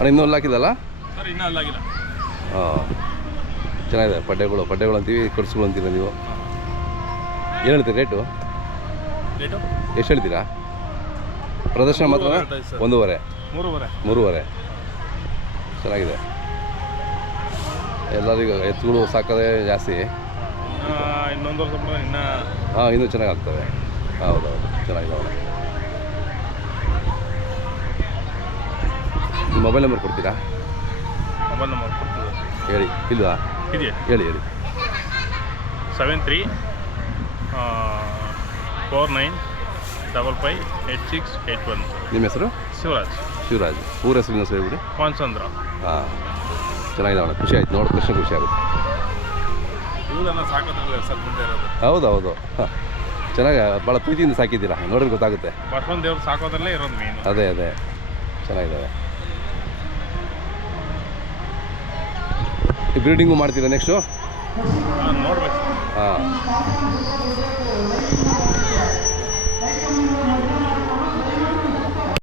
ಅಣ್ಣ ಇನ್ನೂ ಹಾಕಿದಲ್ಲ ಸರ್ ಇನ್ನೂ ಅಲ್ಲಾಗಿಲ್ಲ. ಹಾಂ ಚೆನ್ನಾಗಿದೆ. ಪಡ್ಡೆಗಳು ಅಂತೀವಿ, ಕರ್ಸುಗಳು ಅಂತೀರ ನೀವು. ಏನು ಹೇಳ್ತೀರಿ ರೇಟು? ಎಷ್ಟು ಹೇಳ್ತೀರಾ? ಪ್ರದರ್ಶನ ಮಾತ್ರ 1.5 3.5 ಚೆನ್ನಾಗಿದೆ. ಎಲ್ಲರಿಗೂ ಎತ್ತುಗಳು ಸಾಕೋದೇ ಜಾಸ್ತಿ. ಇನ್ನೊಂದು ವರ್ಷ ಇನ್ನೂ ಚೆನ್ನಾಗಿ ಆಗ್ತವೆ. ಹೌದೌದು ಚೆನ್ನಾಗಿದ್ದಾವೆ. ನಿಮ್ಮ ಮೊಬೈಲ್ ನಂಬರ್ ಕೊಡ್ತೀರಾ? ಮೊಬೈಲ್ ನಂಬರ್ ಕೊಡ್ತೀವಿ ಹೇಳಿ. ಇಲ್ವಾ? ಇದೆಯಾ? ಹೇಳಿ 7349558681. ನಿಮ್ಮ ಹೆಸರು? ಶಿವರಾಜ್. ಊರ ಹೆಸರು ಹೇಳ್ಬಿಡಿ. ಪಾನ್ಸಂದ್ರ. ಹಾಂ ಚೆನ್ನಾಗಿದ್ದಾವಣ್ಣ. ಖುಷಿ ಆಯ್ತು ನೋಡಿ, ತಕ್ಷಣ ಖುಷಿ ಆಗುತ್ತೆ. ಇವುಗಳನ್ನ ಸಾಕೋದ್ರಲ್ಲ ಸರ್ ಮುಂದೆ ಇರೋದು. ಹೌದು ಹಾಂ ಚೆನ್ನಾಗಿ ಭಾಳ ಪ್ರೀತಿಯಿಂದ ಸಾಕಿದ್ದೀರಾ, ನೋಡಿದ್ರೆ ಗೊತ್ತಾಗುತ್ತೆ. ಬಸವನ ದೇವ್ರು ಸಾಕೋದ್ರಲ್ಲೇ ಇರೋದು ಮೇನು. ಅದೇ ಚೆನ್ನಾಗಿದ್ದಾವೆ. ಈ ಬ್ರೀಡಿಂಗು ಮಾಡ್ತೀರಾ ನೆಕ್ಸ್ಟು? ನೋಡ್ಬೇಕು. ಹಾಂ